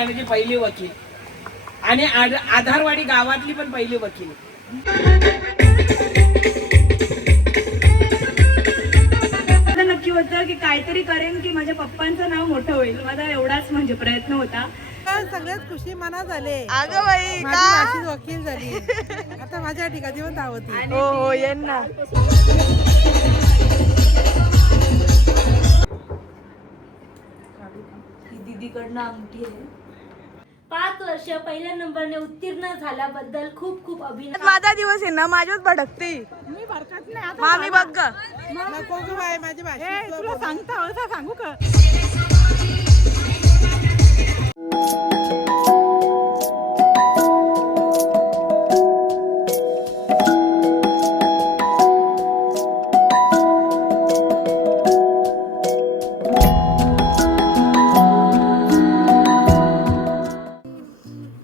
घराण्याची पहिली वकील आणि आधारवाडी गावातली पण पहिली वकील. नक्की होतं की काहीतरी करेन की माझ्या पप्पांचं नाव मोठं होईल. माझा एवढाच म्हणजे प्रयत्न होता. सगळ्यात खुशी मनात झाले. अगं बाई माझी भाषिक वकील झाली. आता माझ्या ठिकाणी पण धावती. हो हो येईन ना. दीदीकडनं अंगठी आहे. 5 वर्ष पहिल्या नंबरने उत्तीर्ण झाल्याबद्दल खूप खूप अभिनंदन. माझा दिवस आहे ना माझ्याच भडकते. मी भरकत नाही आता. मामी बघ ग. नको ग बाई माझी भाषिक. तुला सांगता असं सांगू का?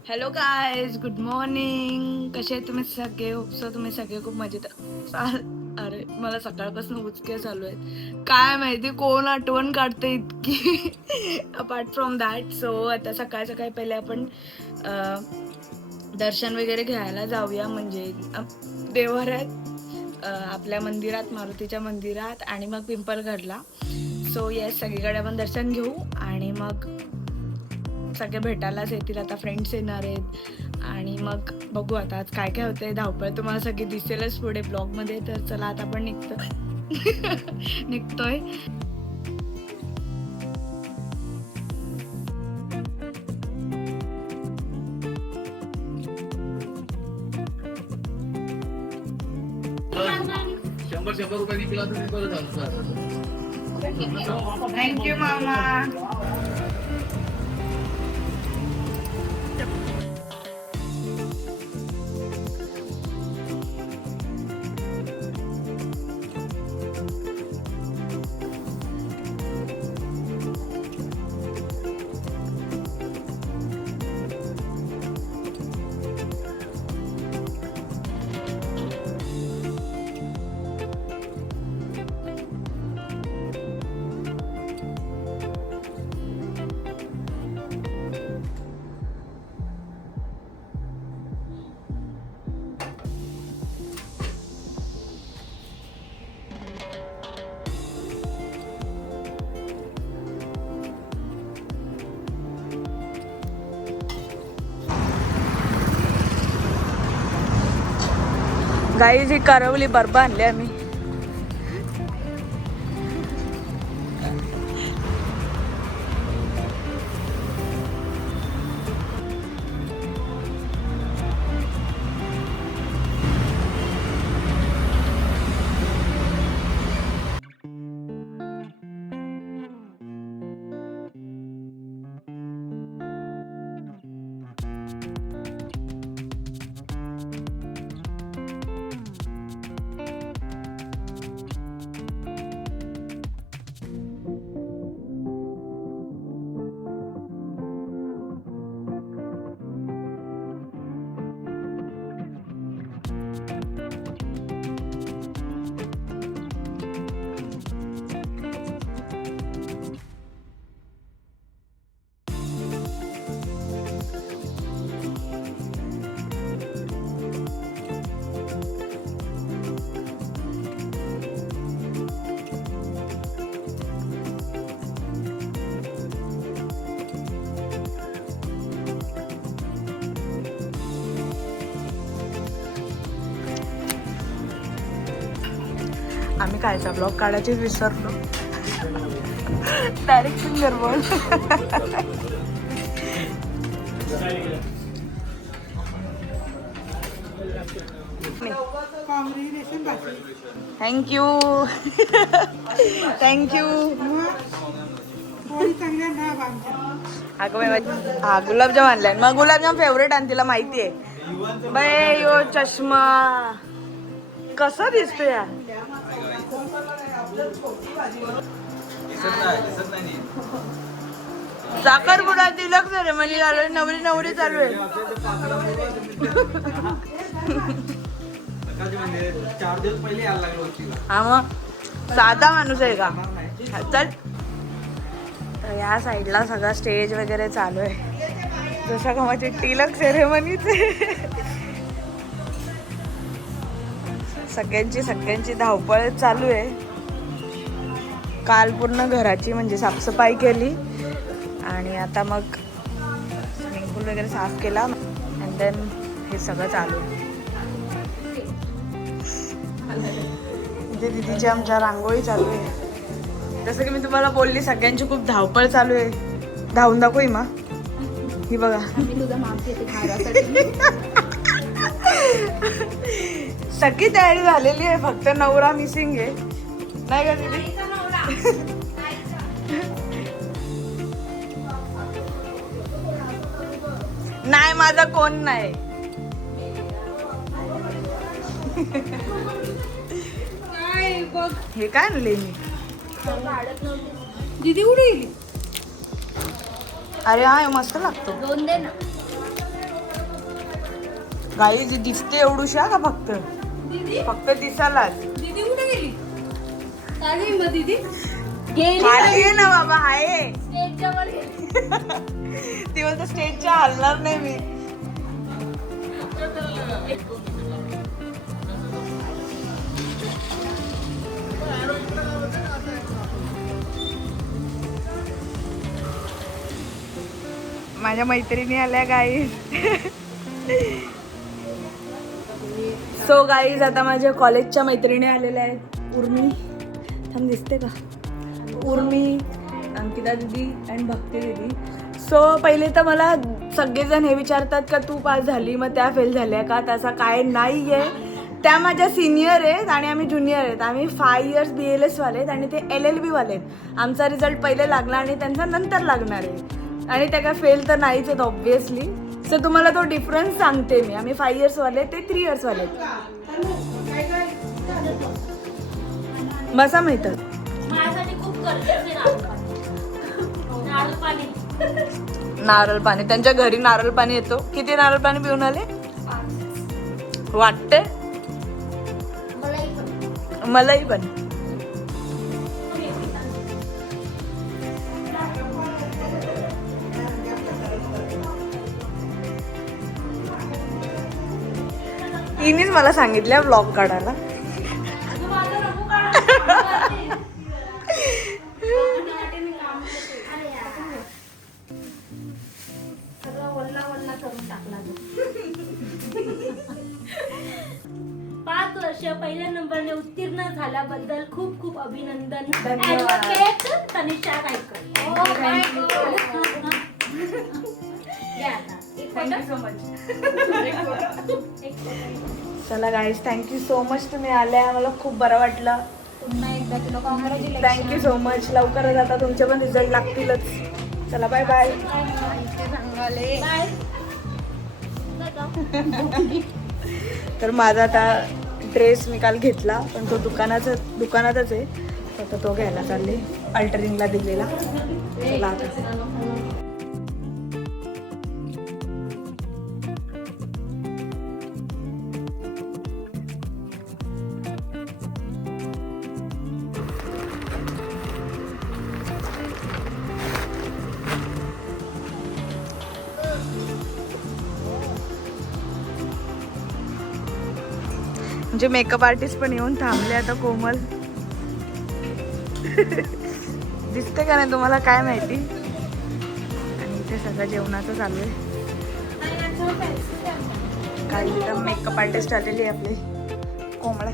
Hello guys, good morning. कसे आहे तुम्ही सगळे? होपसो तुम्ही सगळे खूप मजेत. अरे मला सकाळपासून उचके चालू आहेत. काय माहिती कोण आठवण काढते इतकी. अपार्ट फ्रॉम दॅट, सो आता सकाळ सकाळी पहिले आपण दर्शन वगैरे घ्यायला जाऊया. म्हणजे देवघरात, आपल्या मंदिरात, मारुतीच्या मंदिरात आणि मग पिंपलगडला. सो येस, सगळीकडे आपण दर्शन घेऊ आणि मग सगळे भेटायलाच येतील. आता फ्रेंड्स येणार आहेत आणि मग बघू आता आज काय काय होतंय. धावपळ तुम्हाला सगळी दिसेलच पुढे ब्लॉगमध्ये. तर चला आता आपण निघतोय. थँक्यू मामा. गाईज ही करवली बर्बा आणली आम्ही. आम्ही कायचा ब्लॉग काढायचीच विसरलो. डायरेक्ट सिंगर बोल. थँक्यू. थँक्यू. अगं हा गुलाबजाम आणलाय. मग गुलाबजाम फेवरेट आणि तिला माहिती आहे. बाय यो चष्मा कसा दिसतो यार. साखरपुडा तिलक सेरेमनी चालू, नवरी नवरी चालू आहे. 4 दिवस पहिले यायला लागलो. हा मग साधा माणूस आहे का. चल. तर या साईडला सगळा स्टेज वगैरे चालू आहे. जशा का माझी टिलक सेरेमनीच आहे. सगळ्यांची धावपळ चालू आहे. काल पूर्ण घराची म्हणजे साफसफाई केली आणि आता मग स्विमिंग पूल वगैरे साफ केला अँड देन हे सगळं चालू आहे. इथे दीदीची आमच्या रांगोळी चालू आहे. जसं की मी तुम्हाला बोलली सगळ्यांची खूप धावपळ चालू आहे. धावून दाखव मा ही बघा. सगळी तयारी झालेली आहे, फक्त नवरा मिसिंग आहे नाही का दीदी? नाही माझा कोण नाही. हे काय आणले मी? दीदी उडी गेली. अरे हा मस्त लागतो. 2 दे ना. गाई जी दिसते एवढूशा का फक्त फक्त दिसायलाच? दीदी कुठे गेली? काय गेली मग दीदी? गेली खाली आहे ना बाबा आहे. स्टेजच्या वर गेली. ती बोलतो स्टेजच्या हलणार नाही मी. माझ्या मैत्रिणी आल्या गाईज. सो गाईज आता माझ्या कॉलेजच्या मैत्रिणी आलेल्या आहेत. उर्मी थांब दिसते का? उर्मी, अंकिता दीदी अँड भक्ती दीदी. सो पहिले तर मला सगळेजण हे विचारतात का तू पास झाली मग त्या फेल झाल्या का? तसा काय नाही आहे. त्या माझ्या सिनियर आहेत आणि आम्ही ज्युनियर आहेत. आम्ही 5 इयर्स BLS वाले आहेत आणि ते LLB वाले आहेत. आमचा रिझल्ट पहिले लागला आणि त्यांचा नंतर लागणार आहे आणि त्या काय फेल तर नाहीच आहेत ऑब्व्हियसली. सो तुम्हाला तो डिफरन्स सांगते मी. आम्ही 5 इयर्स वाले ते 3 इयर्स वाले आहेत. बसा माहित माझ्यासाठी खूप गरजेचं आहे नारळ पाणी. नारळ पाणी त्यांच्या घरी नारळ पाणी येतो. किती नारळ पाणी पिऊन आले वाटते? मलाही पण. हिनीच मला सांगितलं व्लॉग काढायला. पाच वर्ष पहिल्या नंबरने उत्तीर्ण झाल्याबद्दल खूप खूप अभिनंदन. धन्यवाद. Advocate Tanisha Gaikar. Thank you so much. चला गाईज थँक्यू सो मच तुम्ही आल्या. मला खूप बरं वाटलं. पुन्हा एकदा तुला कॉंग्रॅच्युलेशन. Thank you so much. लवकरच आता तुमचे पण रिझल्ट लागतीलच. चला बाय बाय. बाय. तर माझा आता ड्रेस मी काल घेतला पण तो दुकानातच आहे. आता तो घ्यायला चालले. अल्टरिंगला दिलेला. चला आता. म्हणजे मेकअप आर्टिस्ट पण येऊन थांबले आता. कोमल दिसते का नाही तुम्हाला काय माहिती. आणि इथे सगळं जेवणाचं चालू आहे. काय इथं मेकअप आर्टिस्ट आलेली आहे आपली कोमळ.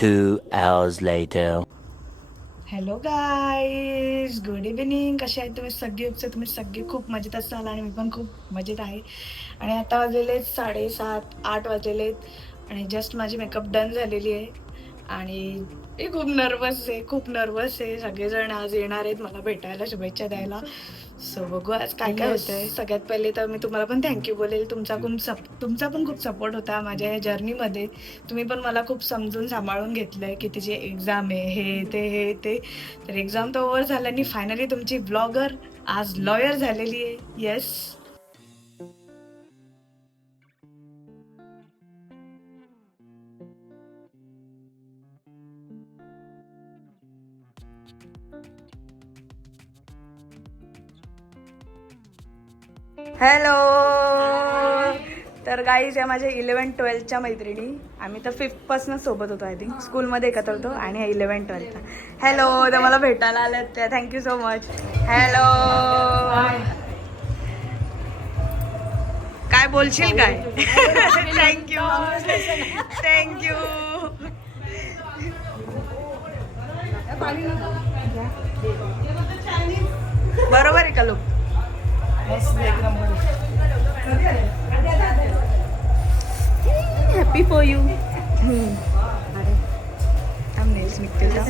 Two hours later. Hello guys, good evening. कसे आहेत तुम्ही सगळे? तुम्ही सगळे खूप मजेत असाल आणि मी पण खूप मजेत आहे. आणि आता वाजलेले 7:30-8 वाजलेले आहेत आणि जस्ट माझी मेकअप डन झालेली आहे. आणि मी खूप नर्वस आहे. सगळेजण आज येणार आहेत मला भेटायला, शुभेच्छा द्यायला. सो बघू आज काय काय होतंय. सगळ्यात पहिले तर मी तुम्हाला पण थँक्यू बोलेल. तुमचा पण खूप सपोर्ट होता माझ्या या जर्नीमध्ये. तुम्ही पण मला खूप समजून सांभाळून घेतलंय की तिची एक्झाम आहे, हे ते. तर एक्झाम तर ओव्हर झाल्याने फायनली तुमची ब्लॉगर आज लॉयर झालेली आहे. येस. हॅलो. तर गाईज या माझ्या 11-12च्या मैत्रिणी. आम्ही तर 5th पासून सोबत होतो. आय थिंक स्कूलमध्ये एकत्र होतो आणि 11-12ला. हॅलो. तर मला भेटायला आल्यात त्या. Thank you so much. हॅलो. काय बोलशील काय? थँक्यू. थँक्यू. बरोबर आहे का लोक? Happy for you. नेल्स निघतील का?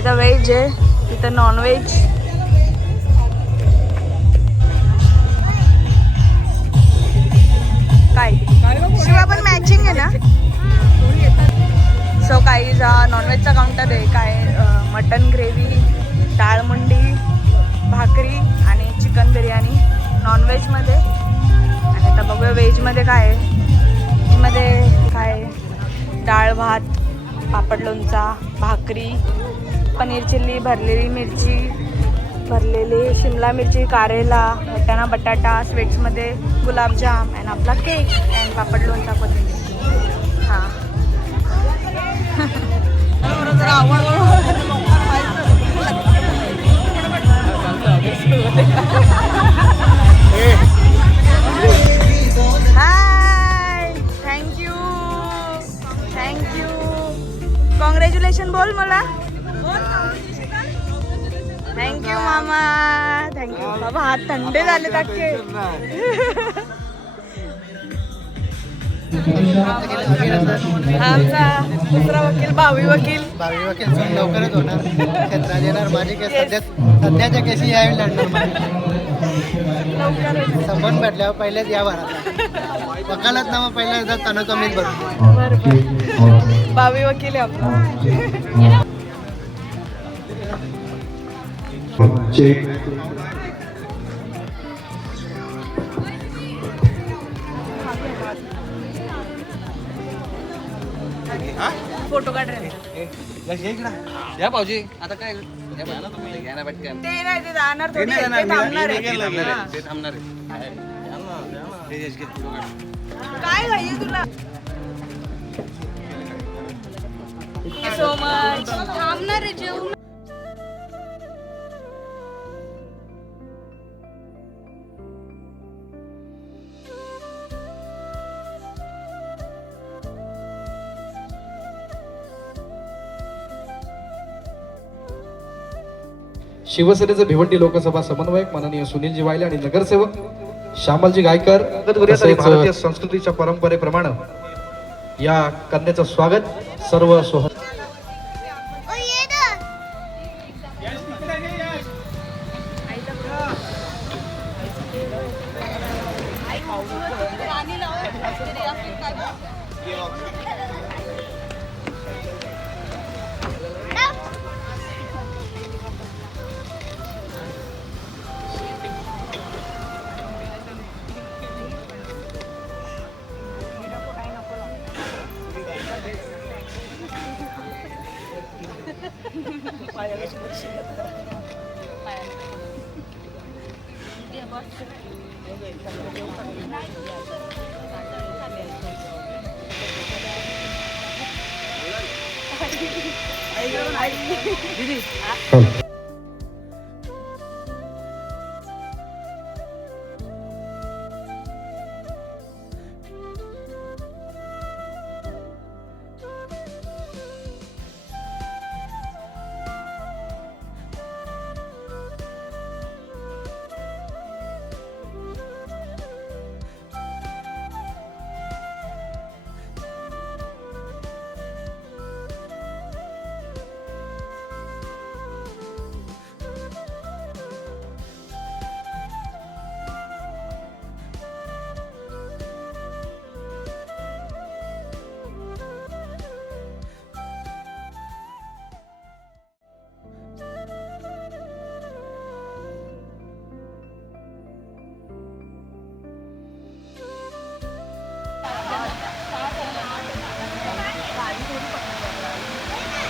इथं व्हेज आहे, इथं नॉनव्हेज. काय शिवा पण मॅचिंग आहे ना. सो काही नॉनव्हेजचा काउंटर आहे. काय मटन ग्रेव्ही, डाळ मुंडी, भाकरी आणि चिकन बिर्याणी नॉनव्हेजमध्ये. आणि आता बघूया व्हेजमध्ये काय आहे. मध्ये काय डाळ भात, पापड लोणचा, भाकरी, पनीर चिल्ली, भरलेली मिरची, भरलेली शिमला मिरची, कारेला, वटाणा बटाटा, स्वीट्समध्ये गुलाबजाम आणि आपला केक अँड पापड लोणचा कोथिंबीर. हां. हाय. थँक्यू. थँक्यू. कॉंग्रॅच्युलेशन बोल मला. थँक्यू मामा. थँक्यू बाबा. हात थंडे झाले टाके. आमचा दुसरा वकील भावी वकील लवकरच होणार. क्षेत्रात येणार. माझी केस सध्याच्या केसी यावेळी लढणार. संबंध भेटल्यावर पहिलेच या भरात वकालत ना. मग पहिल्या तण कमीच भरू. बरोबर. भावी वकील आहे आपला. फोटो काढ रे. या भाऊजी आता काय ते नाही ते जाणार थोडी. ते थांबणार आहे. ते थांबणार काय घाई तुला. Thank you so much. थांबणार आहे जेवण. शिवसेनेचे भिवंडी लोकसभा समन्वयक माननीय सुनीलजी वायले आणि नगरसेवक श्यामलजी गायकर. भारतीय संस्कृतीच्या परंपरेप्रमाणे या कन्याचं स्वागत सर्व सोहळ.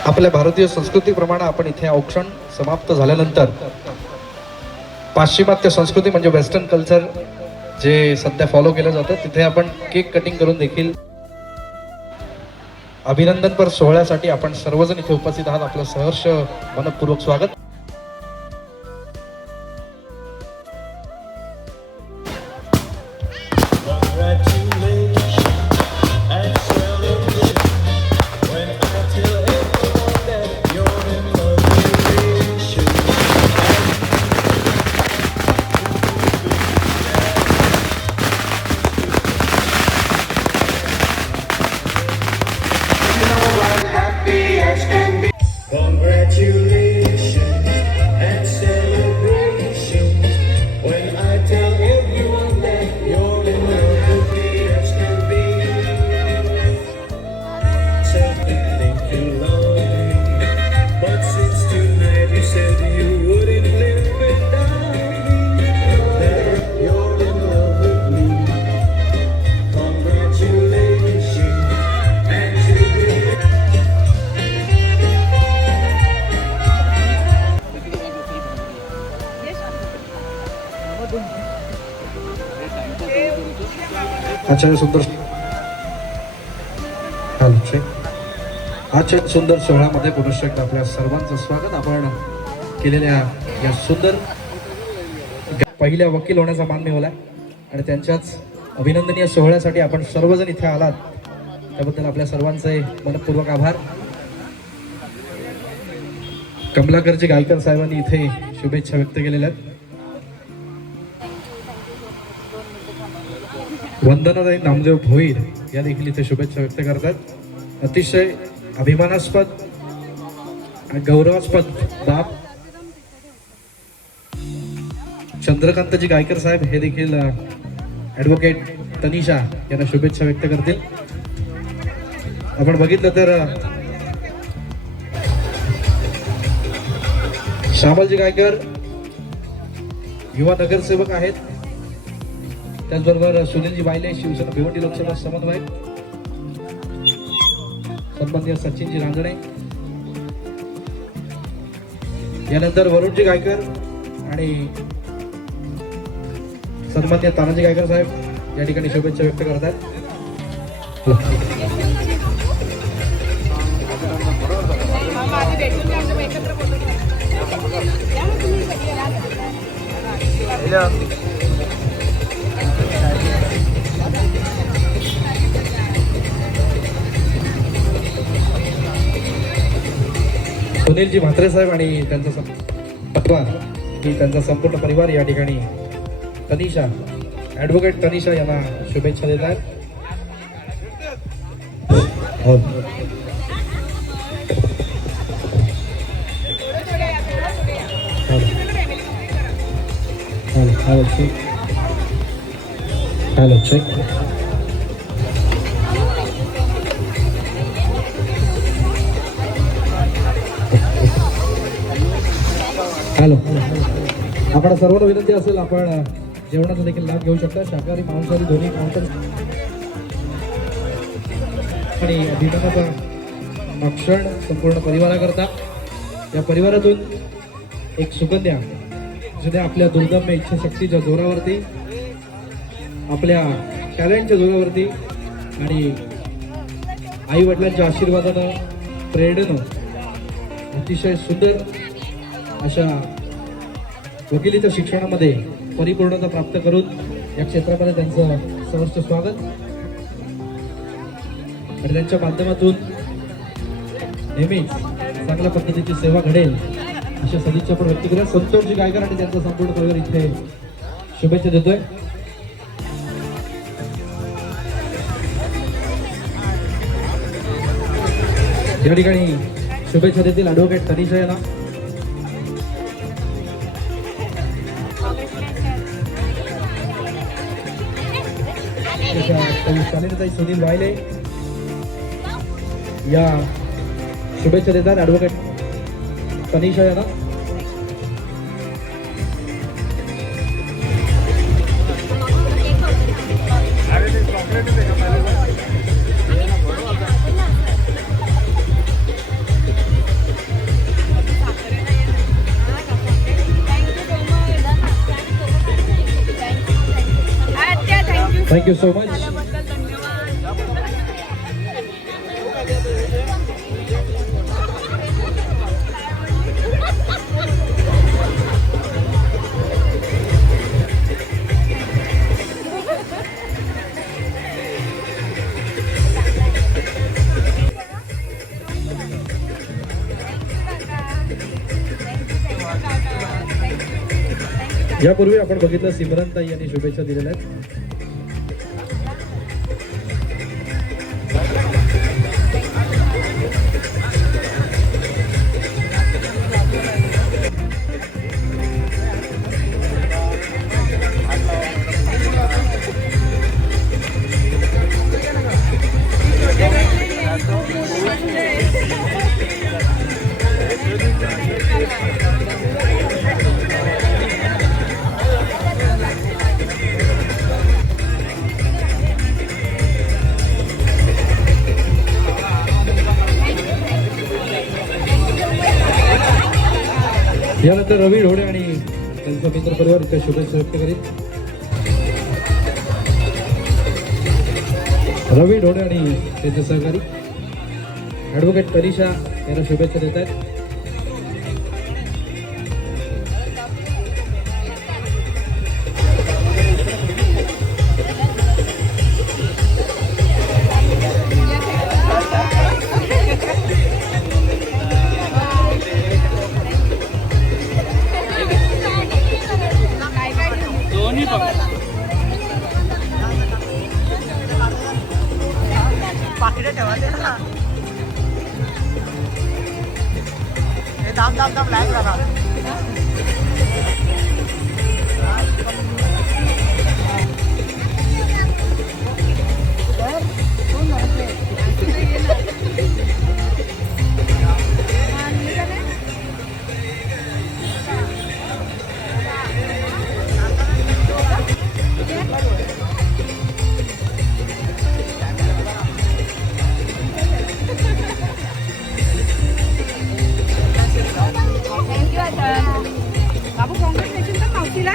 आपल्या भारतीय संस्कृतीप्रमाणे आपण इथे औक्षण समाप्त झाल्यानंतर पाश्चिमात्य संस्कृती म्हणजे वेस्टर्न कल्चर जे सध्या फॉलो केलं जातं तिथे आपण केक कटिंग करून देखील अभिनंदनपर सोहळ्यासाठी आपण सर्वजण इथे उपस्थित आहात. आपलं सहर्ष मनपूर्वक स्वागत. आजच्या सुंदर सोहळ्यामध्ये पुरुष आपल्या सर्वांचं स्वागत. आपण केलेल्या या सुंदर पहिल्या वकील होण्याचा मान मिळवला आणि त्यांच्याच अभिनंदनीय सोहळ्यासाठी आपण सर्वजण इथे आलात त्याबद्दल आपल्या सर्वांचे मनपूर्वक आभार. कमलाकरजी गायकर साहेबांनी इथे शुभेच्छा व्यक्त केलेल्या आहेत. वंदनाताई नामदेव भोईर या देखील इथे शुभेच्छा व्यक्त करतात. अतिशय अभिमानास्पद आणि गौरवास्पद बाब चंद्रकांतजी गायकर साहेब हे देखील ॲडव्होकेट तनिषा यांना शुभेच्छा व्यक्त करतील. आपण बघितलं तर श्यामलजी गायकर युवा नगरसेवक आहेत. त्याचबरोबर सुनीलजी वायले शिवसेना भिवंडी लोकसभा समन्वयक, सन्माननीय सचिनजी रांजणे, यानंतर वरुणजी गायकर आणि सन्माननीय तानाजी गायकर साहेब या ठिकाणी शुभेच्छा व्यक्त करतात. सुनीलजी म्हात्रे साहेब आणि त्यांचा संपूर्ण परिवार या ठिकाणी तनिषा ॲडव्होकेट तनिषा यांना शुभेच्छा देत आहेत. Hello check. हॅलो. आपण सर्वांना विनंती असेल आपण जेवणाचा देखील लाभ घेऊ शकता. शाकाहारी मांसाहारी दोन्ही काउंटर आणि अभिमानाचा क्षण संपूर्ण परिवाराकरता. या परिवारातून एक सुकन्या जिने आपल्या दुर्दम्य इच्छाशक्तीच्या जोरावरती, आपल्या टॅलेंटच्या जोरावरती आणि आई वडिलांच्या आशीर्वादानं, प्रेरणेनं अतिशय सुंदर अशा वकिलीच्या शिक्षणामध्ये परिपूर्णता प्राप्त करून या क्षेत्रामध्ये त्यांचं सहर्ष स्वागत आणि त्यांच्या माध्यमातून नेहमीच चांगल्या पद्धतीची सेवा घडेल अशा सदिच्छा पण व्यक्त करूया. संतोषजी गायकर आणि त्यांचा संपूर्ण परिवार इथे शुभेच्छा देतोय. या ठिकाणी शुभेच्छा देतील ॲडव्होकेट तनिषा यांना. शालिनीताई सुनील वायले या शुभेच्छा देतात ॲडव्होकेट तनिषा यांना. Thank you so much. आल्याबद्दल धन्यवाद. यापूर्वी आपण बघितलं सिमरनताई यांनी शुभेच्छा दिलेल्या आहेत. यानंतर रवी ढोडे आणि त्यांचा मित्र परिवार इथे शुभेच्छा व्यक्त करीत. रवी ढोडे आणि त्यांचे सहकारी ॲडव्होकेट तनिषा यांना शुभेच्छा देत आहेत. बाबू कॉंग्रॅच्युलेशन तर मावशीला.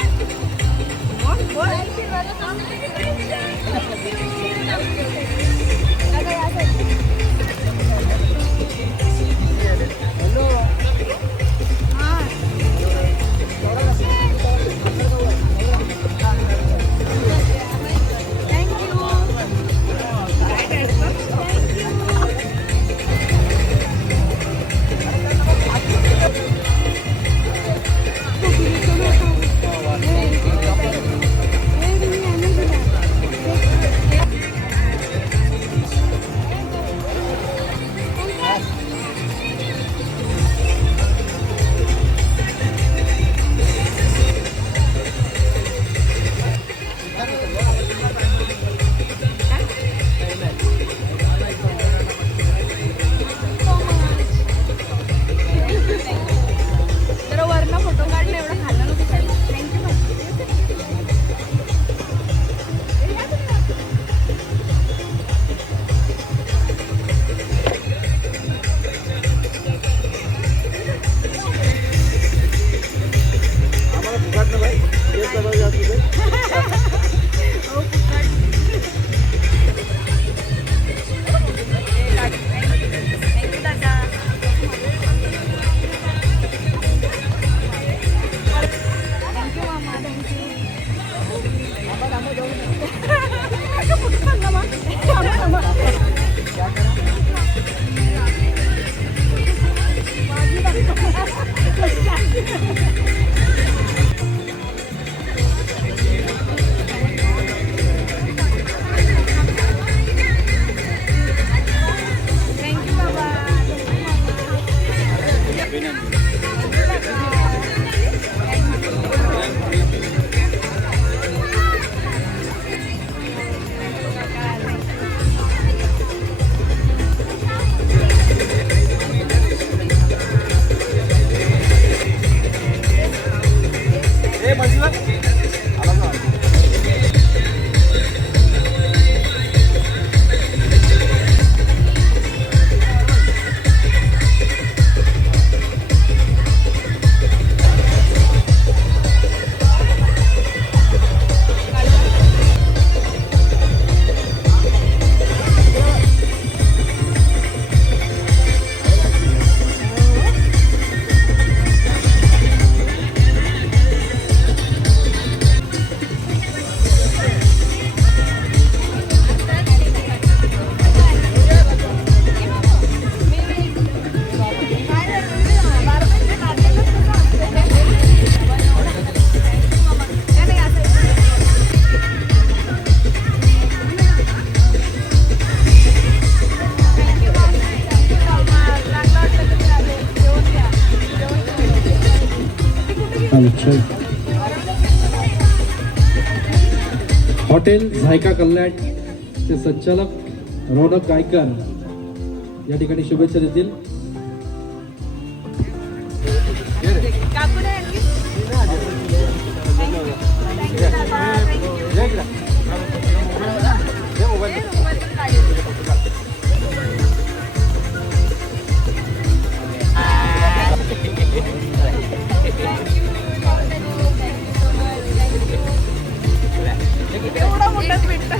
हॉटेल झायका कल्याणचे संचालक रौनक गायकर या ठिकाणी शुभेच्छा देतील. एवढा मोठाच भेटतं.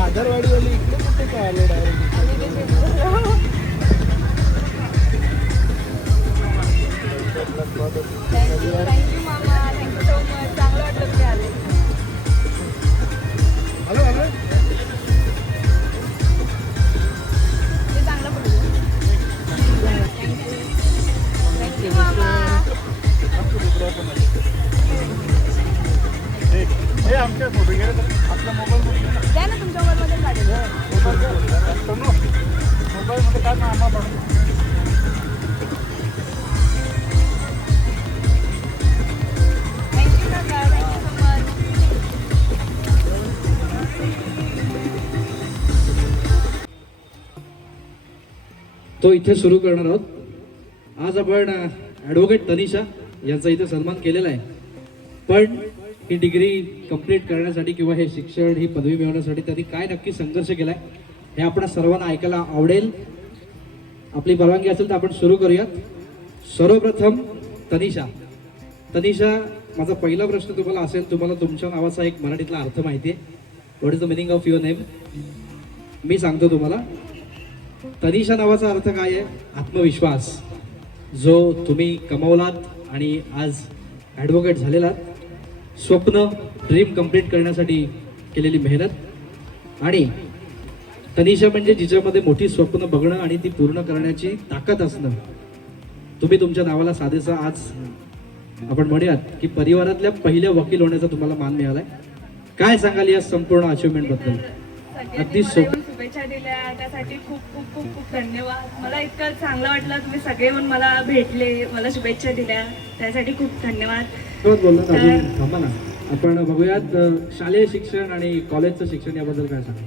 आधारवाडीवाली इकडे कुठे काय आले डायरेक्ट. थँक्यू मामा, थँक्यू सो मच. चांगलं वाटलं तुम्ही आले. हॅलो हॅलो ते चांगलं पडलं. थँक्यू मामा. हे आमच्या फोटो घ्या आपला मोबाईल द्या ना तुमच्या मोबाईलमध्ये काढेल. मोबाईलमध्ये काय नामा पडतो. थँक्यू काका, थँक्यू सो मच. तो इथे सुरू करणार आहोत. आज आपण ॲडव्होकेट तनिषा यांचा इथे सन्मान केलेला आहे. पण ही डिग्री कंप्लीट करण्यासाठी किंवा हे शिक्षण ही पदवी मिळवण्यासाठी त्यांनी काय नक्की संघर्ष केलाय हे आपण सर्वांना ऐकायला आवडेल. आपली परवानगी असेल तर आपण सुरू करूयात. सर्वप्रथम तनिषा, माझा पहिला प्रश्न तुम्हाला असेल, तुम्हाला तुमच्या नावाचा एक मराठीतला अर्थ माहिती आहे? What is the meaning of your name? मी सांगतो तुम्हाला. तनिषा नावाचा अर्थ काय आहे? आत्मविश्वास, जो तुम्ही कमावलात आणि आज ॲडव्होकेट झालेलात. स्वप्न, ड्रीम कंप्लीट करण्यासाठी केलेली मेहनत. आणि तनिषा म्हणजे जिच्यामध्ये मोठी स्वप्न बघणं आणि ती पूर्ण करण्याची ताकद असणं. तुम्ही तुमच्या नावाला साधेसा आज आपण म्हणूयात की परिवारातल्या पहिल्या वकील होण्याचा तुम्हाला मान मिळालाय. काय सांगाल या संपूर्ण अचिव्हमेंट बद्दल? अगदी सगळ्यांनी शुभेच्छा दिल्या त्यासाठी खूप खूप खूप खूप धन्यवाद. मला इतकं चांगलं वाटलं, तुम्ही सगळे येऊन मला भेटले, मला शुभेच्छा दिल्या, त्यासाठी खूप धन्यवाद. बोलला ना, अजून थांबा ना. आपण बघूयात शालेय शिक्षण आणि कॉलेजचं शिक्षण याबद्दल काय सांगा?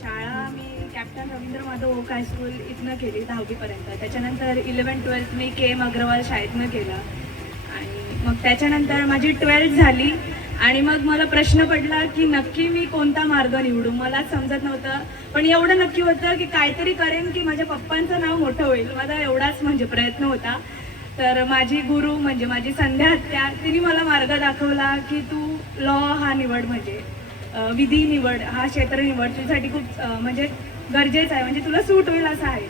शाळा मी कॅप्टन रवींद्र माधव ओक हायस्कूल इथनं केली 10वीपर्यंत. त्याच्यानंतर 11-12 मी KM अग्रवाल शाळेतनं केलं. आणि मग त्याच्यानंतर माझी 12th झाली आणि मग मला प्रश्न पडला की नक्की मी कोणता मार्ग निवडू. मला समजत नव्हतं, पण एवढं नक्की होतं की काहीतरी करेन की माझ्या पप्पांचं नाव मोठं होईल. माझा एवढाच म्हणजे प्रयत्न होता. तर माझी गुरु म्हणजे माझी संध्या आत्या, तिने मला मार्ग दाखवला की तू लॉ हा निवड, म्हणजे विधी निवड, हा क्षेत्र निवड, तुझ्यासाठी खूप म्हणजे गरजेचं आहे, म्हणजे तुला सूट होईल असं आहे.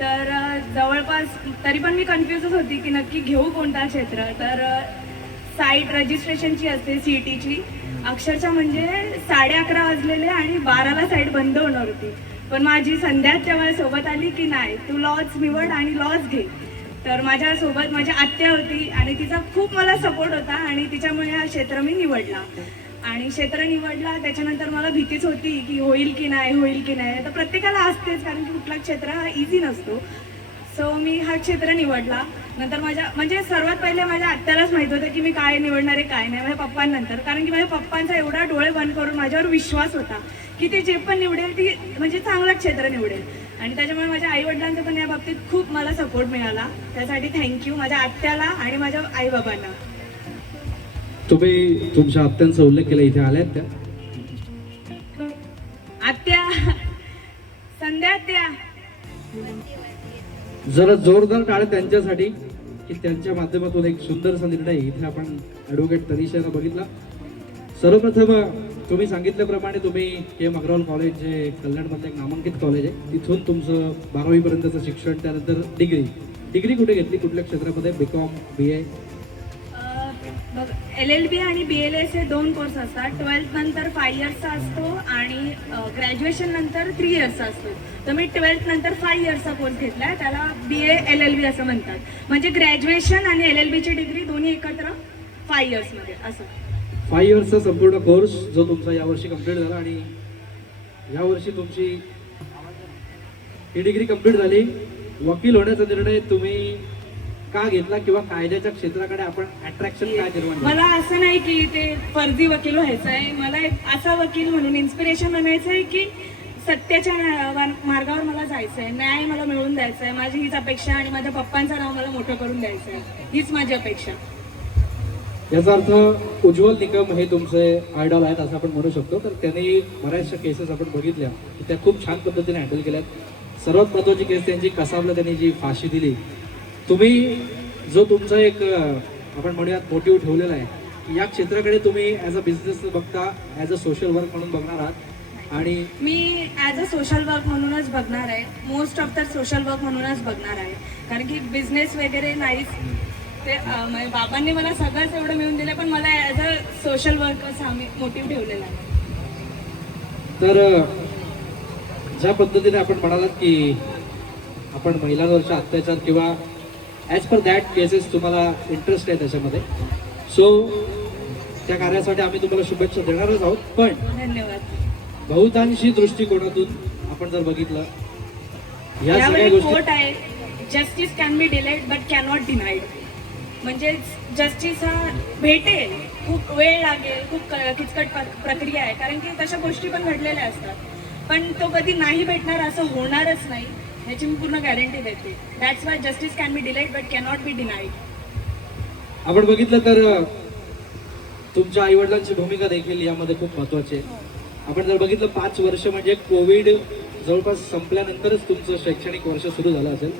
तर जवळपास तरी पण मी कन्फ्युजच होती की नक्की घेऊ कोणता क्षेत्र. तर साईट रजिस्ट्रेशनची असते CETची, अक्षरशः म्हणजे 11:30 वाजलेले आणि 12ला साईट बंद होणार होती. पण माझी संध्या तेव्हा सोबत आली की नाही तू लॉच निवड आणि लॉच घे. तर माझ्यासोबत माझी आत्या होती आणि तिचा खूप मला सपोर्ट होता आणि तिच्यामुळे हा क्षेत्र मी निवडला. आणि क्षेत्र निवडला त्याच्यानंतर मला भीतीच होती की होईल की नाही. तर प्रत्येकाला असतेच, कारण की कुठला क्षेत्र हा इझी नसतो. सो मी हा क्षेत्र निवडला. नंतर म्हणजे सर्वात पहिले माझ्या आत्यालाच माहित होतं की मी काय निवडणार आहे काय नाही, माझ्या पप्पांनंतर. कारण की माझ्या पप्पांचा एवढा डोळे बंद करून माझ्यावर विश्वास होता की ते जे पण निवडेल ती म्हणजे चांगलं क्षेत्र निवडेल. आणि त्याच्यामुळे माझ्या आईवडिलांचा पण या बाबतीत खूप मला सपोर्ट मिळाला. त्यासाठी थँक्यू माझ्या आत्याला आणि माझ्या आईबाबांना. तुम्ही तुमच्या आत्यांचा उल्लेख केला, इथे आल्यात त्या? आत्या, संध्या आत्या, जरा जोरदार टाळ त्यांच्यासाठी की त्यांच्या माध्यमातून एक सुंदरसा निर्णय इथे आपण ॲडव्होकेट तनिषाला बघितला. सर्वप्रथम तुम्ही सांगितल्याप्रमाणे तुम्ही KM अग्रवाल कॉलेज जे कल्याणमधलं एक नामांकित कॉलेज आहे, तिथून तुमचं 12वीपर्यंतचं शिक्षण, त्यानंतर डिग्री कुठे घेतली, कुठल्या क्षेत्रामध्ये? BCom, BA? बघ LLB आणि BLS हे 2 कोर्स असतात. 12th नंतर 5 इयर्सचा असतो आणि ग्रॅज्युएशन नंतर 3 इयर्सचा असतो. तर मी 12th नंतर 5 इयर्सचा कोर्स घेतला आहे, त्याला BA LLB असं म्हणतात. म्हणजे ग्रॅज्युएशन आणि LLBची डिग्री दोन्ही एकत्र 5 इयर्समध्ये असं. 5 इयर्सचा संपूर्ण कोर्स जो तुमचा यावर्षी कंप्लीट झाला आणि यावर्षी तुमची ही डिग्री कंप्लीट झाली. वकील होण्याचा निर्णय तुम्ही का घेतला किंवा कायद्याच्या क्षेत्राकडे आपण अट्रॅक्शन काय निर्माण केलं? मला असं नाही की ते फर्जी वकील व्हायचं आहे. मला एक असा वकील म्हणून इन्स्पिरेशन म्हणायचं आहे की सत्याच्या मार्गावर मला जायचं आहे, न्याय मला मिळवून द्यायचा आहे. माझी हीच अपेक्षा आणि माझ्या पप्पांचं नाव मला मोठं करून द्यायचं आहे, हीच माझी अपेक्षा. याचा अर्थ उज्ज्वल निकम हे तुमचे आयडॉल आहेत असं आपण म्हणू शकतो. तर त्यांनी बऱ्याचशा केसेस आपण बघितल्या की त्या खूप छान पद्धतीने हँडल केल्यात. सर्वात महत्त्वाची केस त्यांची कसाबला त्यांनी जी फाशी दिली. तुम्ही जो तुमचा एक आपण म्हणूयात मोटिव्ह ठेवलेला आहे की या क्षेत्राकडे तुम्ही ॲज अ बिझनेस बघता, ॲज अ सोशल वर्क म्हणून बघणार आहात आणि मी ॲज अ सोशल वर्क म्हणूनच बघणार आहे. Most of the social work म्हणूनच बघणार आहे, कारण की बिझनेस वगैरे नाहीच. ते म्हणजे बाबांनी मला सगळंच एवढं मिळून दिलं, पण मला ॲज अ सोशल वर्कच आम्ही मोटिव्ह ठेवलेला आहे. तर ज्या पद्धतीने आपण म्हणालात की आपण महिलांवरच्या अत्याचार किंवा ॲज पर दॅट केसेस तुम्हाला इंटरेस्ट आहे त्याच्यामध्ये, सो त्या कार्यासाठी आम्ही तुम्हाला शुभेच्छा देणारच आहोत. पण धन्यवाद. बहुतांशी दृष्टिकोनातून आपण जर बघितलं या सगळ्या यावेळी गोष्टी कोर्ट आहे, justice can be delayed but can not denied. म्हणजे जस्टिस हा भेटेल, खूप वेळ लागेल, खूप किचकट प्रक्रिया आहे, कारण की तशा गोष्टी पण घडलेल्या असतात. पण तो कधी नाही भेटणार असं होणारच नाही, ह्याची मी पूर्ण गॅरंटी देते. That's why justice can be delayed but can not be denied. आपण बघितलं तर तुमच्या आईवडिलांची भूमिका देखील यामध्ये खूप महत्त्वाची आहे. आपण जर बघितलं 5 वर्ष म्हणजे कोविड जवळपास संपल्यानंतरच तुमचं शैक्षणिक वर्ष सुरू झालं असेल,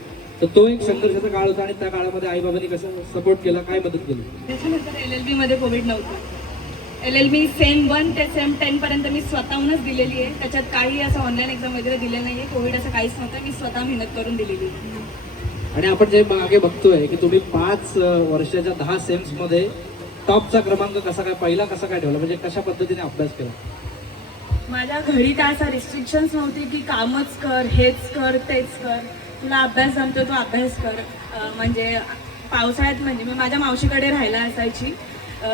तर तो एक संघर्षाचा काळ होता आणि त्या काळामध्ये आईबाबांनी कसं सपोर्ट केला, काय मदत केली? त्याच्यानंतर LLB मध्ये कोविड नव्हतं. LLB सेम 1 ते सेम 10 पर्यंत मी स्वतःहूनच दिलेली आहे. त्याच्यात काही असं ऑनलाईन एक्झाम वगैरे दिलेलं नाही आहे. कोविड असं काहीच नव्हतं, मी स्वतः मेहनत करून दिलेली आहे. आणि आपण जे मागे बघतोय की तुम्ही 5 वर्षाच्या 10 सेम्समध्ये टॉपचा क्रमांक कसा काय, पहिला कसा काय ठेवला, म्हणजे कशा पद्धतीने अभ्यास केला? माझ्या घरी काय असं रिस्ट्रिक्शन्स नव्हते की कामच कर, हेच कर, तेच कर, तुला अभ्यास जमतो तो अभ्यास कर. म्हणजे पावसाळ्यात म्हणजे मी माझ्या मावशीकडे राहायला असायची,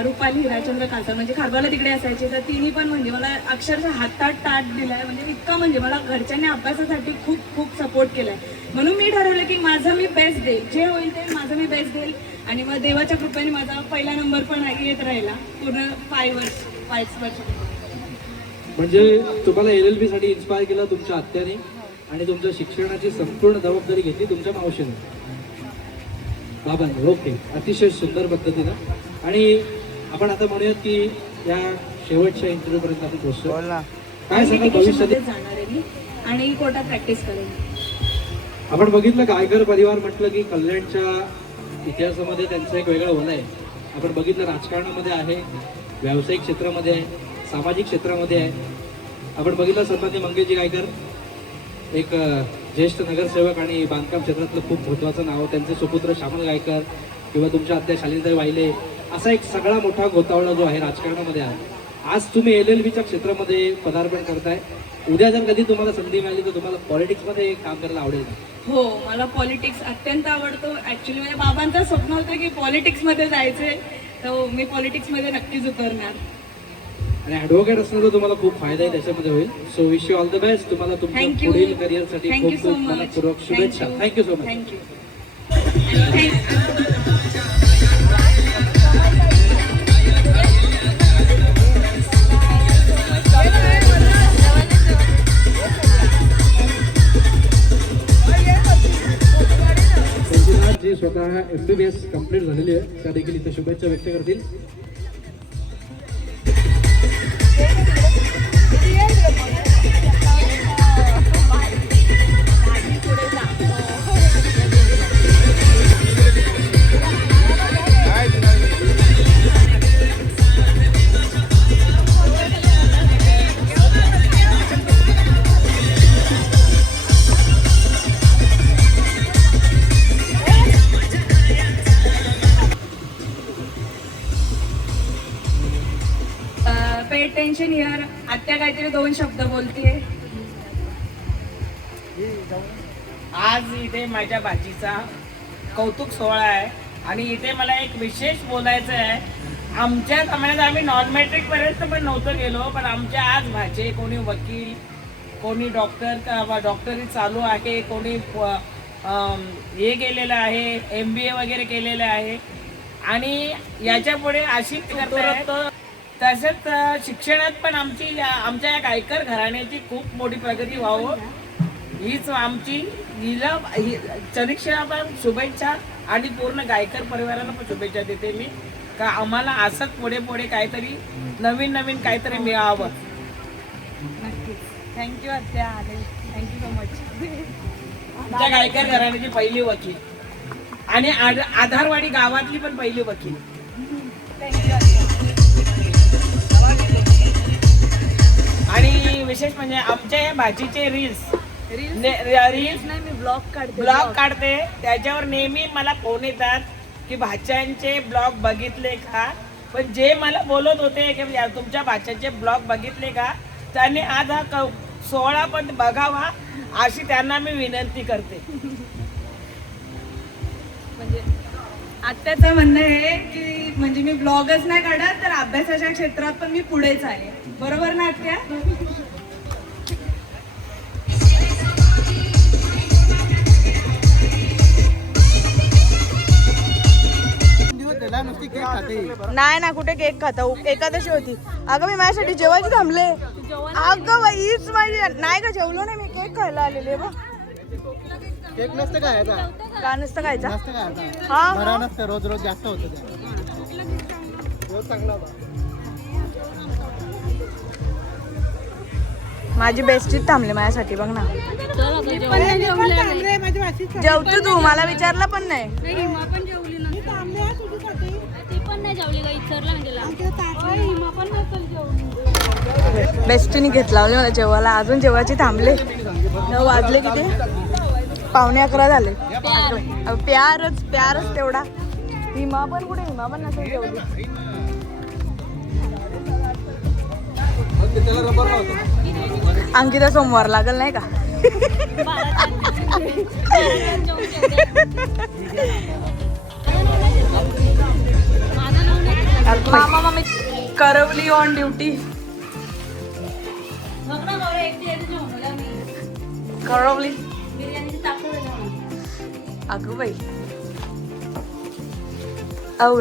रुपाली हिराचंद्र कासा, म्हणजे खारबाला तिकडे असायची. तर तिने पण म्हणजे मला अक्षरशः हातात ताट दिलाय. म्हणजे इतका म्हणजे मला घरच्यांनी अभ्यासासाठी खूप खूप सपोर्ट केलाय. म्हणून मी ठरवलं की माझं मी बेस्ट देईल, जे होईल ते माझं मी बेस्ट देईल. आणि मग देवाच्या कृपेने माझा पहिला नंबर पण येत राहिला पूर्ण 5 वर्ष. म्हणजे तुम्हाला LLB साठी इन्स्पायर केलं तुमच्या आत्याने आणि तुमच्या शिक्षणाची संपूर्ण जबाबदारी घेतली तुमच्या मावशीने, बाबांनी. ओके, अतिशय सुंदर पद्धतीनं. आणि आपण आता म्हणूयात की या शेवटच्या इंटरव्ह्यू पर्यंत आपण पोहोचतो. काय सांगा भविष्यात? जाणार आहे मी आणि कोर्टात प्रॅक्टिस करेन. आपण बघितलं गायकर परिवार म्हटलं की कल्याणच्या इतिहासामध्ये त्यांचं एक वेगळं वलय आहे. आपण बघितलं राजकारणामध्ये आहे, व्यावसायिक क्षेत्रामध्ये आहे, सामाजिक क्षेत्रामध्ये आहे. आपण बघितलं सन्माननीय मंगेशजी गायकर एक ज्येष्ठ नगरसेवक आणि बांधकाम क्षेत्रातलं खूप महत्त्वाचं नाव. त्यांचे सुपुत्र श्यामल गायकर किंवा तुमच्या आत्या शालिनीताई वाहिले, असा एक सगळा मोठा गोतावळा जो आहे राजकारणामध्ये आहे. आज तुम्ही LLBच्या क्षेत्रामध्ये पदार्पण करताय. उद्या जर कधी तुम्हाला संधी मिळाली तर तुम्हाला पॉलिटिक्समध्ये काम करायला आवडेल का? हो, मला पॉलिटिक्स अत्यंत आवडतो. ॲक्च्युली माझ्या बाबांचं स्वप्न होतं की पॉलिटिक्समध्ये जायचे, तर मी पॉलिटिक्समध्ये नक्कीच उतरणार. आणि ॲडव्होकेट असणं तर तुम्हाला खूप फायदा आहे त्याच्यामध्ये होईल. So wish you all the best. तुम्हाला तुमच्या थँक्यू. पुढील करिअरसाठी थँक्यू खूप सो खूप मच. मनपूर्वक शुभेच्छा. Thank you so much. थँक्यू. जी स्वतः MBBS कंप्लीट झालेली आहे त्या देखील इथे शुभेच्छा व्यक्त करतील. आत्या काहीतरी 2 शब्द बोलते. आज इथे माझ्या भाचीचा कौतुक सोहळा आहे आणि इथे मला एक विशेष बोलायचं आहे. आमच्या समाजात आम्ही नॉन मॅट्रिक पर्यंत पण नव्हतं गेलो, पण आमच्या आज भाचे कोणी वकील, कोणी डॉक्टरी चालू आहे, कोणी हे केलेलं आहे, MBA वगैरे केलेलं आहे आणि याच्या पुढे अशी करत. तसंच शिक्षणात पण आमच्या या गायकर घराण्याची खूप मोठी प्रगती व्हावं हीच आमची चरिक्षणा पण शुभेच्छा आणि पूर्ण गायकर परिवाराला पण शुभेच्छा देते मी का आम्हाला असंच पुढे पुढे काहीतरी नवीन नवीन काहीतरी मिळावं. थँक्यू आत्या आले. Thank you so much. आमच्या गायकर घराण्याची पहिली वकील आणि आधारवाडी गावातली पण पहिली वकील. आणि विशेष म्हणजे आमच्या या भाजीचे रील्स नाही मी ब्लॉग काढते त्याच्यावर नेहमी मला फोन येतात की भाच्यांचे ब्लॉग बघितले का. पण जे मला बोलत होते की तुमच्या भाच्यांचे ब्लॉग बघितले का त्यांनी आज हा सोहळा पण बघावा अशी त्यांना मी विनंती करते. म्हणजे आत्याचं म्हणणं आहे की म्हणजे मी ब्लॉगच नाही काढत तर अभ्यासाच्या क्षेत्रात पण मी पुढेच आहे. बरोबर ना आत्या? नाही ना कुठे केक खाता, एकादशी होती. अगं मी माझ्यासाठी जेवायची थांबले. अगं बाईच माझी नाही का जेवलो नाही मी, केक खायला आलेले बघ. केक नसतं खायचा. का नसतं खायचा? नसतं खायचा. हा बरा नसतं, रोज रोज जास्त होतं ते. रोज चांगला होता. माझी बेस्टीच थांबले माझ्यासाठी बघ ना. जेवतो तू, मला विचारलं पण नाही. बेस्टीने घेतला मला जेवायला, अजून जेवायची थांबले. 9 वाजले किती? 11:15 झाले. प्यारच तेवढा. हिमा पण कुठे? हिमा पण नसेल जेवली. अंकिता सोमवार लागल नाही का? मामा मामी करवली ऑन ड्युटी. करवली अगं बाई.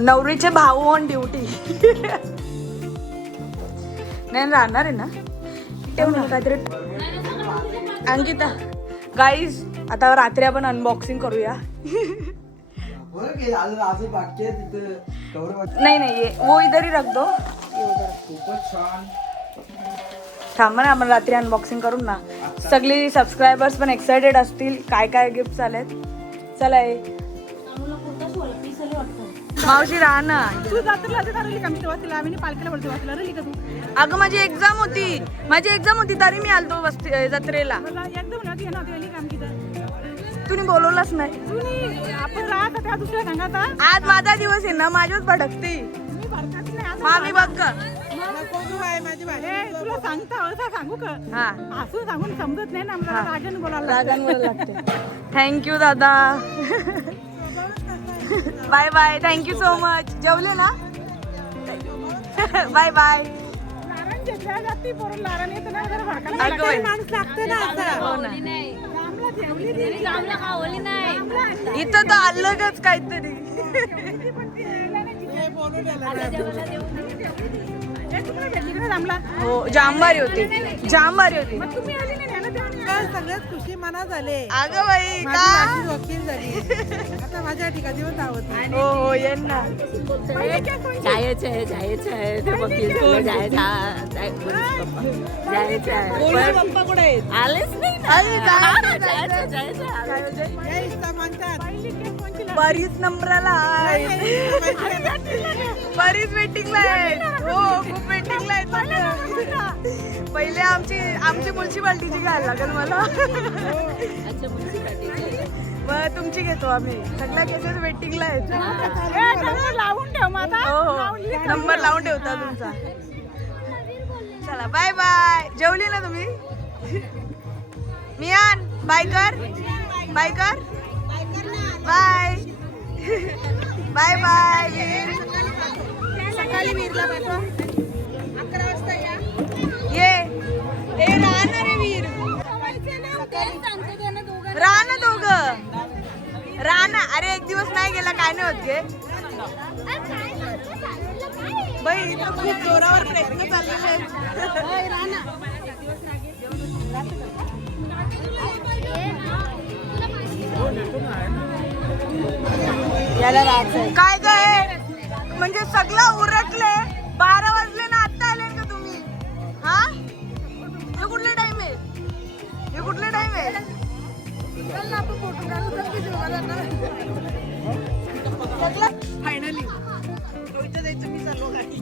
नवरीचे भाऊ ऑन ड्युटी. नाही राहणार आहे ना, ठेवणार काहीतरी. अंकिता गाईज आता रात्री आपण अनबॉक्सिंग करूया. नाही वो इधर ही रख दो. थांबा ना, आपण रात्री अनबॉक्सिंग करू ना. सगळी सबस्क्रायबर्स पण एक्सायटेड असतील काय काय गिफ्ट आलेत. चला मावशी राहा ना. अगं माझी एक्झाम होती तरी मी आलतो जत्रेला. तुम्ही बोलवलंच नाही. आज माझा दिवस आहे ना, माझ्याच भटकते मामी बघ. तुला सांगू का? हा असं सांगून समजत नाही ना, रागाने बोलायला लागते. थँक्यू दादा. Bye bye. Thank you so much. जेवले ना? Bye bye. इथं तर अलगच काहीतरी. हो जांभारी होती. सगळ्यात खुशी मना झाले. अगं बाई माझी वकील झाली. आता माझ्या ठिकाणी आवडत. हो येईन ना. पप्पा कुठे आहेत? आलेच नाही बरीच नंबराला बरीच वेटिंगला आहे. हो खूप वेटिंगला आहे. पहिले आमची म्युन्सिपाल्टीची घ्यायला लागेल मला. मग तुमची घेतो आम्ही. सगळ्या केसेस वेटिंगला आहेत. लावून ठेव माझा. हो नंबर लावून ठेवता तुमचा. चला बाय बाय. जेवली ना तुम्ही? मियान बाय कर, बाय कर, बाय बाय बाय. वीर सकाळी वीरला पाठवा 11 वाजता या. ये ए राहणार रे वीर. राहणं दोघं राहणं. अरे एक दिवस नाही गेला काय नाही होत गे बाई. इथं खूप जोरावर प्रयत्न चाललेले आहेत. याला राहायचंय. काय काय म्हणजे सगळं उरकले. 12 वाजले ना आता आले का तुम्ही? हा हे कुठले टाइम आहे? हे कुठले टाइम आहे? चल ना आपण फोटो काढू. चल की जेवायला. फायनली रोहितच्या जायचं मी चाललो गाडी.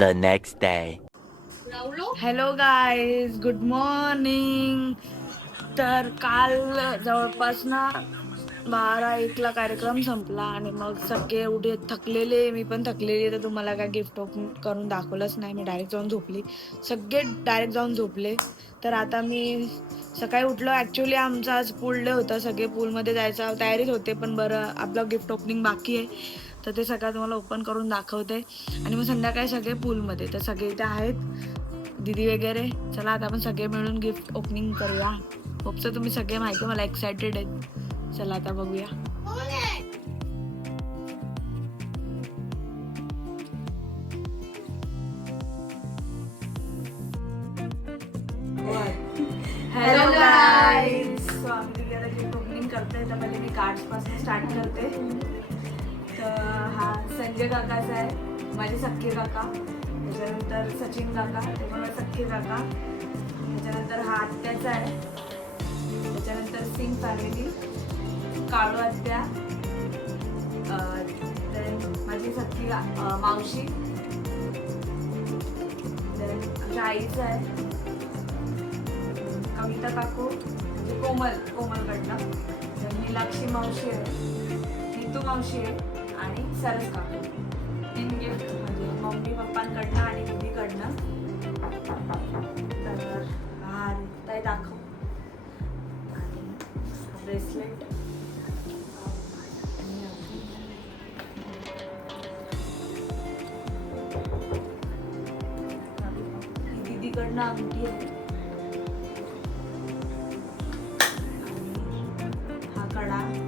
The next day. Hello guys, good morning. तर काल जवळपास ना 12-1ला कार्यक्रम संपला आणि मग सगळे एवढे थकलेले, मी पण थकलेली, तर तुम्हाला काय गिफ्ट ओपन करून दाखवलंच नाही. मी डायरेक्ट जाऊन झोपली, सगळे डायरेक्ट जाऊन झोपले. तर आता मी सकाळी उठलो. ॲक्च्युली आमचा आज पूल डे होता, सगळे पूलमध्ये जायचा तयारीच होते, पण बरं आपलं गिफ्ट ओपनिंग बाकी आहे, तर ते सगळं तुम्हाला ओपन करून दाखवते. आणि मग संध्याकाळी सगळे पूलमध्ये, तर सगळे इथे आहेत दीदी वगैरे. चला आता आपण सगळे मिळून गिफ्ट ओपनिंग करूया. होपचं तुम्ही सगळे माहिती, मला एक्सायटेड आहेत. चला आता बघूया. हॅलो गाईज, सो आम्ही दीदी आता गिफ्ट ओपनिंग करतोय. तर पहिले मी कार्ड्सपासून स्टार्ट करते. तर हा संजय काकाचा आहे, माझे सख्खे काका. त्याच्यानंतर सचिन काका, ते पण सख्खे काका. त्याच्यानंतर हा आत्याचा आहे. त्याच्यानंतर सिंग फॅमिली, काळू आत्या, माझी सख्खी मावशी, आमच्या आईचं आहे, कविता काकू म्हणजे कोमलकडनं, नीलाक्षी मावशी आहे, नीतू मावशी आहे आणि सरस काकू. 3 गिफ्ट म्हणजे मम्मी पप्पांकडनं आणि दीदीकडनं. तर हा ताई दाखव. आणि ब्रेसलेट, दीदीकडनं अंगठी आहे. हा कडा आणि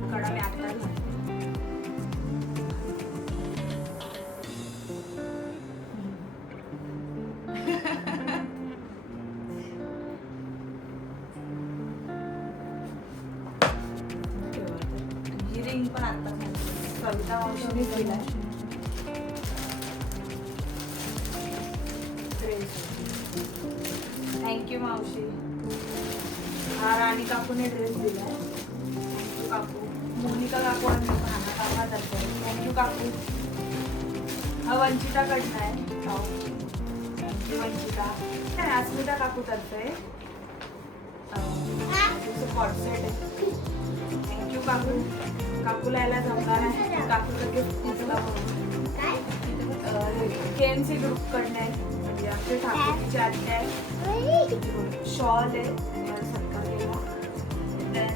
हा कडा मी आता घालते. ही रिंग पण आता कविता मावशीने दिलाय. थँक्यू मावशी. हा राणी काकूने ड्रेस दिलाय. थँक्यू काकू. मोनिका काकू आणि भाना काका करते. थँक्यू काकू. हा वंचिताकडनं आहे. थँक्यू वंचिता. अस्मिता काकू करते. कॉर्डसेट आहे. थँक्यू काकू. काकूला यायला जमणार आहे. काकूचं गिफ्ट दिसला KMC ग्रुपकडनं आहे, म्हणजे आमच्या ठाकूरची आत्या आहे. शॉल आहे आणि मला सत्कार केला. देन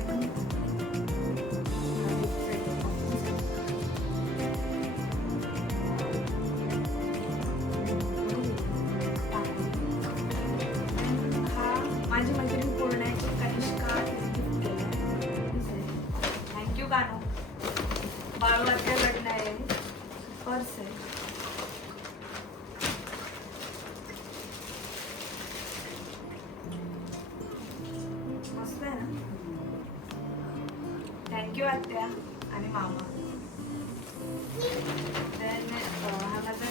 हा माझी मैत्रीण पूर्णाची कनिष्का गिफ्ट केलं. थँक्यू कानू. बाळवात्याकडनं आहे. पर्स आहे. मस्त आहे ना. थँक्यू आत्या आणि मामा. देन हा माझा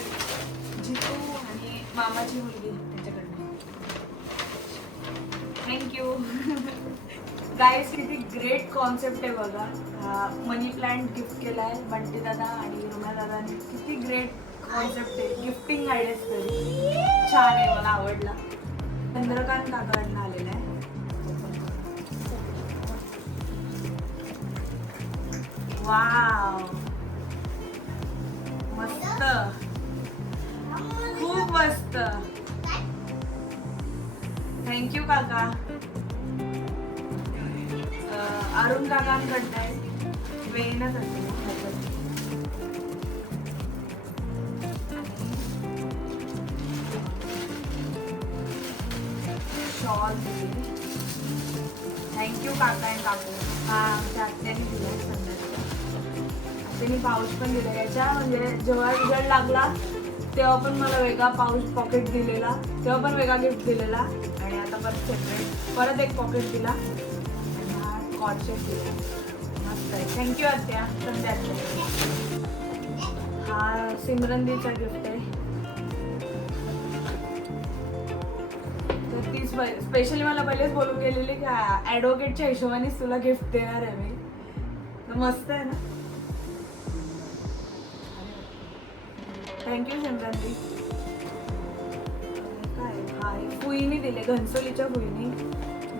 जितू आणि मामाची मुलगी, त्यांच्याकडनं. थँक्यू. गाईज, किती ग्रेट कॉन्सेप्ट आहे बघा. हा मनी प्लांट गिफ्ट केला आहे बंटी दादा आणि रुमा दादाने. किती ग्रेट कॉन्सेप्ट आहे. गिफ्टिंग आयडियाच तरी छान आहे, मला आवडला. चंद्रकांत काकांना आलेला आहे. वाव, मस्त, खूप मस्त. थँक्यू काका. अरुण काकांकडनं आहे. वेणच असेल. शॉल दिली. थँक्यू काका आणि काकू. हा आमच्या आत्याने दिला. त्यांनी पाऊच पण दिला. याच्या म्हणजे जेव्हा रिझल्ट लागला तेव्हा पण मला वेगळा पाऊच पॉकेट दिलेला, तेव्हा पण वेगळा गिफ्ट दिलेला. आणि आता परत सेपरेट परत एक पॉकेट दिला आणि हा कॉर्डसेट दिला. मस्त आहे. थँक्यू आत्या. संध्या हा सिमरनदीचा गिफ्ट आहे. तर स्पेशली मला पहिलेच बोलून गेलेले की ॲडव्होकेटच्या हिशोबानेच तुला गिफ्ट देणार आहे मी. तर मस्त आहे ना. थँक्यू सिमरनजी. काय हाय फुईनी दिले, घनसोलीच्या फुईनी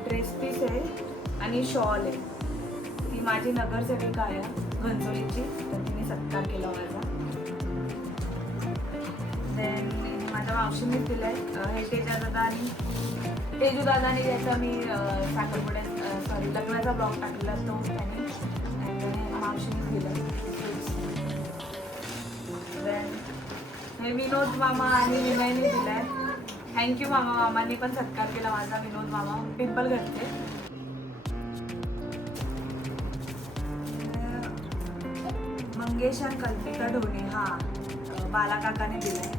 ड्रेस पीस आहे आणि शॉल आहे. ती माझी नगरसेविका आहे घनसोलीची, तर तिने सत्कार केला माझा. देन माझ्या मावशीनेच दिलं आहे हे तेजा दादा आणि तेजू दादाने ज्याचा मी साखरपुड्यात लग्नाचा ब्लॉग टाकलेला तो त्याने मावशीनेच दिलं. देन हे विनोद मामा आणि विनयने दिलं आहे. थँक्यू मामा. मामाने पण सत्कार केला माझा, विनोद मामा पिंपल घरचे. मंगेश आणि कल्पिता ढोणे बाला काकाने दिलाय.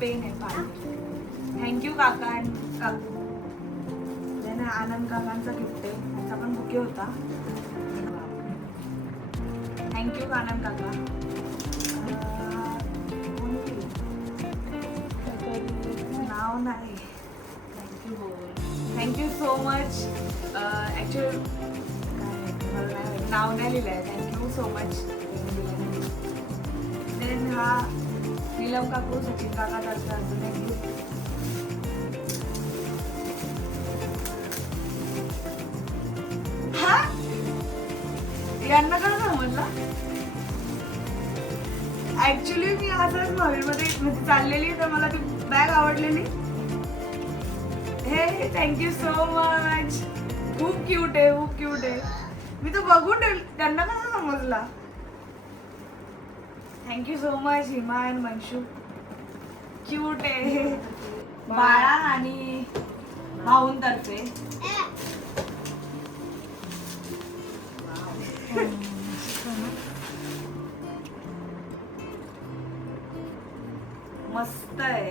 पेन आहे पाणी. थँक्यू काका अँड काकू. देन आनंद काकांचा गिफ्ट आहे, त्यांचा पण बुके होता. थँक्यू आनंद काका. नाव नाही. Thank you so much. ॲक्च्युअली नाव नाही लिहिलं आहे. Thank you so much. देन हा नीलम काकू सचिन काका तर्फे अजून एक गिफ्ट. हा यांना काय समजलं. ऍक्च्युली मी असंच भावीमध्ये म्हणजे चाललेली तर मला ती बॅग आवडलेली. हे थँक्यू सो मच. खूप क्यूट आहे, खूप क्यूट आहे. मी तर बघून त्यांना कसं समजला. Thank you so much Hima and Manshu. Cute आहे. बाळा आणि भाऊंतर्फे. मस्त आहे.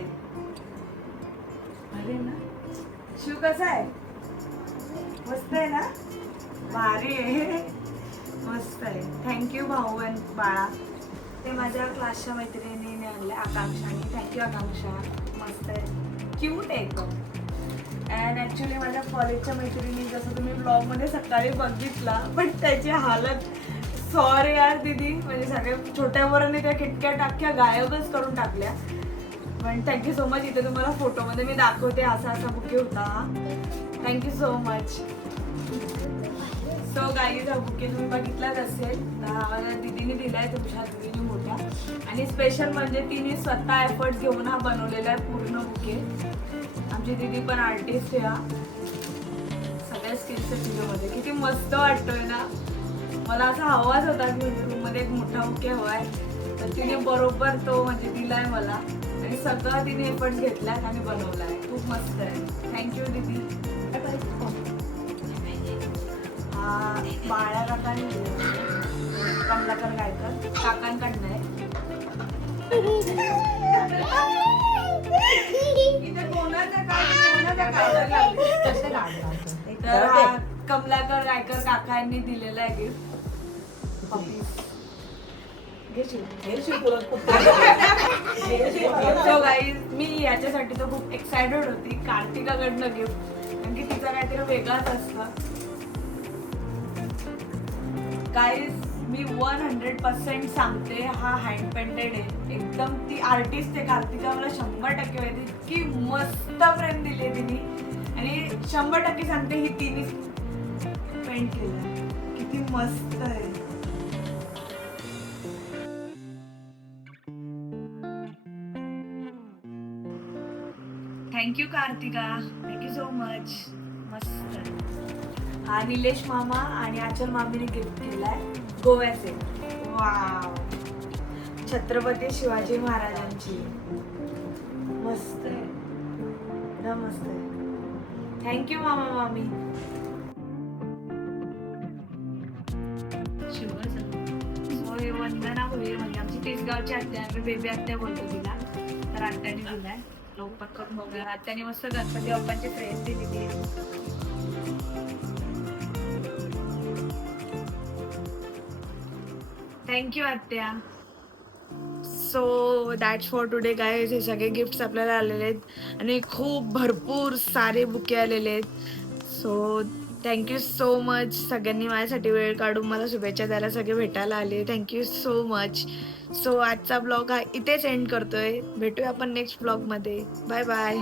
अरे ना शिव कसा आहे. मस्त आहे ना. भारी आहे. मस्त आहे. थँक्यू भाऊ आणि बाळा. ते माझ्या क्लासच्या मैत्रिणीने आणले आकांक्षाने. थँक्यू आकांक्षा. मस्त आहे. क्यूट आहे एकदम. अँड ॲक्च्युली माझ्या कॉलेजच्या मैत्रिणी जसं तुम्ही ब्लॉगमध्ये सकाळी बघितला पण त्याची हालत सॉरी यार दीदी. म्हणजे सगळ्या छोट्या पोरांनी त्या किटकॅट अख्ख्या गायबच करून टाकल्या. पण थँक्यू सो मच. इथे तुम्हाला फोटोमध्ये मी दाखवते असा असा बुके होता. Thank you so much. So guys हा बुके तुम्ही बघितलाच असेल. तर दीदीने दिलाय तुमच्या दीदीने मोठ्या. आणि स्पेशल म्हणजे तिने स्वतः एफर्ट्स घेऊन हा बनवलेला आहे पूर्ण बुके. आमची दीदी पण आर्टिस्ट आहे. सगळ्या स्किल्स आहेत तिच्यामध्ये. किती मस्त वाटतोय ना. मला असा हवाच होता की रूममध्ये एक मोठा बुके हवा आहे. तर तिने बरोबर तो म्हणजे दिलाय मला. आणि सगळं तिने एफर्ट्स घेतल्यात आणि बनवला आहे. खूप मस्त आहे. थँक्यू दीदी. बाळा काकांनी कमलाकर गायकर काकांकडनं आहे. तर हा कमलाकर गायकर काकांनी दिलेला आहे गिफ्ट. सो गाईज मी याच्यासाठी तर खूप एक्सायटेड होती कार्तिकाकडनं गिफ्ट. कारण की तिचा काहीतरी वेगळाच असतं. गाईज मी 100% सांगते हा हँड पेंटेड आहे. एकदम ती आर्टिस्ट आहे कार्तिका. मला 100% माहिती. इतकी मस्त फ्रेम दिली आहे तिने. आणि 100% सांगते ही तिने पेंट केलं. किती मस्त आहे. Thank you Kartika. Thank you so much. मस्त. हा निलेश मामा आणि आचल मामीने गिफ्ट केलाय गोव्याचे. वाव. छत्रपती शिवाजी महाराजांची. मस्त आहे. एकदम मस्त आहे. थँक्यू मामा मामी. होय वंदना होईल म्हणजे आमची तिसगावची आत्या. आम्ही बेबी आत्या बोलतो तिला. तर आत्याने दिलाय. लवकर करून बघूया. आत्याने मस्त गणपती बाप्पांची फ्रेम दिलेली आहे. थँक्यू आत्या. So that's for today guys. हे सगळे गिफ्ट्स आपल्याला आलेले आहेत आणि खूप भरपूर सारे बुके आलेले आहेत. सो थँक्यू सो मच सगळ्यांनी माझ्यासाठी वेळ काढून मला शुभेच्छा द्यायला सगळे भेटायला आले. Thank you so much. सो आजचा ब्लॉग हा इथेच एंड करतोय. भेटूया आपण नेक्स्ट ब्लॉगमध्ये. Bye bye.